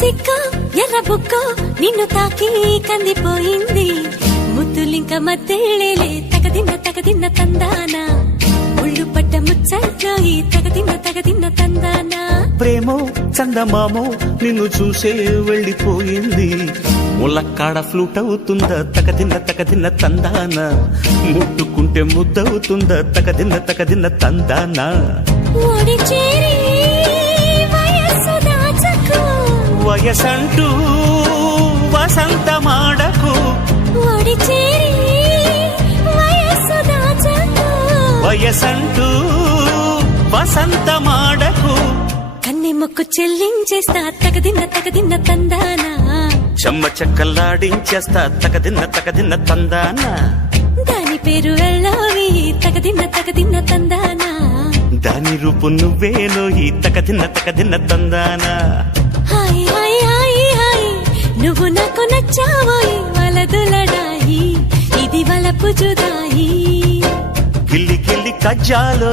సిక్క ఎర్ర బుక్క నిన్ను తాకి కందిపోయింది ముద్దులింక మధ్యలేలే తగదిన్న తందాన ఒళ్ళు పట్ట ముచ్చట్లో ఈ తగదిన్న తందాన ప్రేమో చందమామో నిన్ను చూసే వెళ్ళిపోయింది ములక్కాడ ఫ్లూట్ అవుతుందా తగదిన్న తందాన ముట్టుకుంటే ముద్దవుతుందా తగదిన్న తందాన ఓడి చేరి వయస్సు దాచకు వయసంటూ వసంతమాడకు ఓడి చేరి వయస్సు దాచకు వయసంటూ వసంతమాడకు కన్నె మొక్కు చెల్లించేస్తా తగదిన్న తందాన చెమ్మ చెక్కల్లాడించేస్తా తగదిన్న తందాన దాని పేరు వెళ్ళవి తగదిన్న తందాన దాని రూపు నువ్వేలో ఈ తగదిన్న తందాన హాయ్ హాయ్ హాయ్ హాయ్ నువ్వు నాకు నచ్చావోయ్ వలదులడాయి ఇది వలపు జుదాయి గిల్లి గిల్లి కజ్జాలో